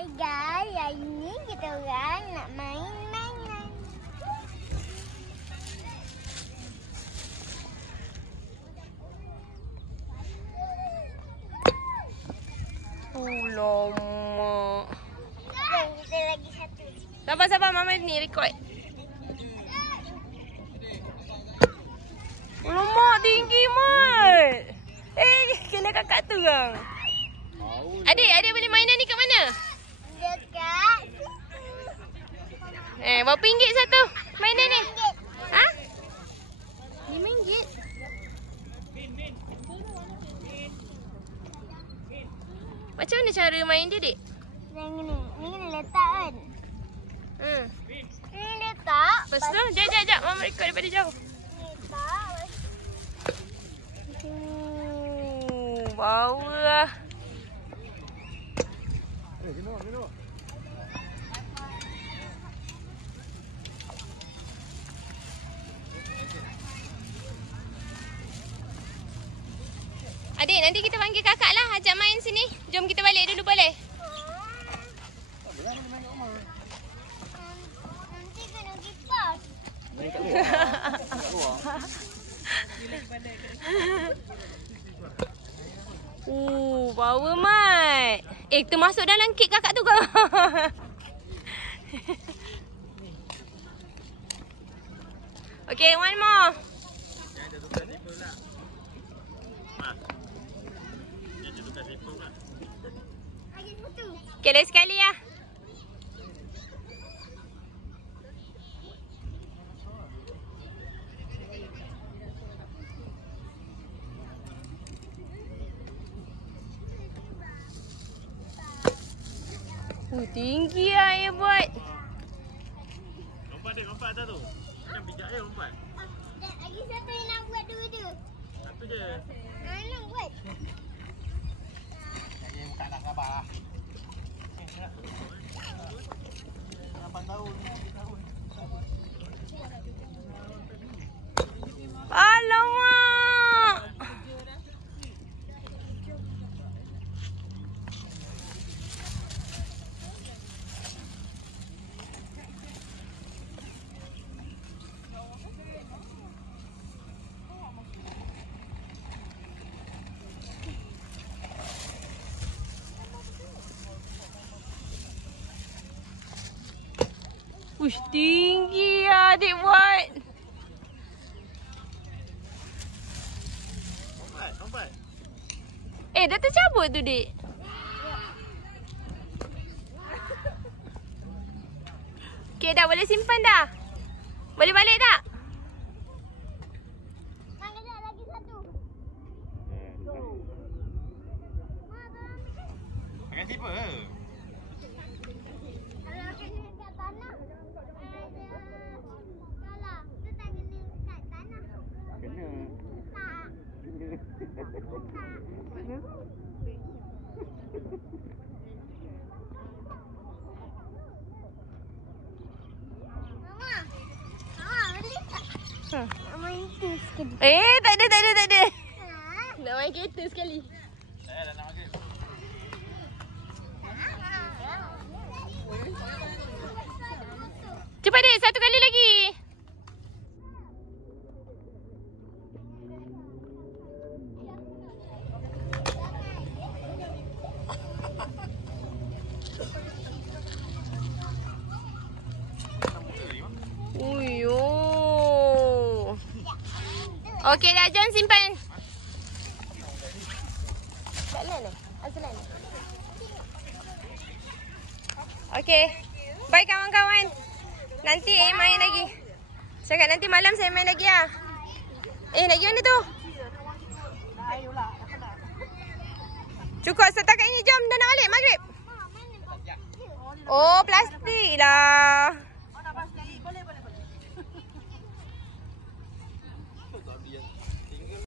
Hai guys, hari ni kita orang nak main mainan. Lama. Kita lagi satu. Sabar, Mama ni record. Lemak tinggi, Mat. Kena kakak tu orang. Adik beli mainan ni kat mana? Dekat. Berapa ringgit satu mainan ni? Ha? RM5. Macam mana cara main dia, Dik? Ni kena letak kan? Ni letak. Lepas tu, jap. Mama record daripada jauh. Letak. Bau lah. Adik, nanti kita panggil kakak lah. Ajak main sini. Jom kita balik dulu boleh? Nanti kena kipas. Main kat luar. Power Mat. Kita masuk dalam kek kakak tu ke? Okay, one more. Okay, lagi sekali lah. Tinggi lah dia buat. Lompat atas tu. Macam bijak je lompat. Lagi satu yang nak buat dua tu. Satu je. Nak buat. Jangan buka dah, sabarlah. 8 tahun. Alamak. Uish, tinggi lah adik buat. Lompat. Dah tercabut tu, Dik. Okay, dah boleh simpan dah. Boleh balik tak? Lagi satu. Pakai tipe. Kalau kena kat tanah. Salah. Dia tak kena kat tanah. Kena. Tak. Mama, boleh tak? Mama itu sekali. Tak ada. Ha? Nak main kereta sekali. Saya dah nak maghrib. Cepat, Dik. Satu kali lagi. Okey dah, jom simpan. Jalan ni. Aslan. Okey. Bye kawan-kawan. Nanti main lagi. Cakap nanti malam saya main lagi ah. Nak pergi mana tu? Cukup setakat ini, jom dah nak balik maghrib. Oh, plastik lah.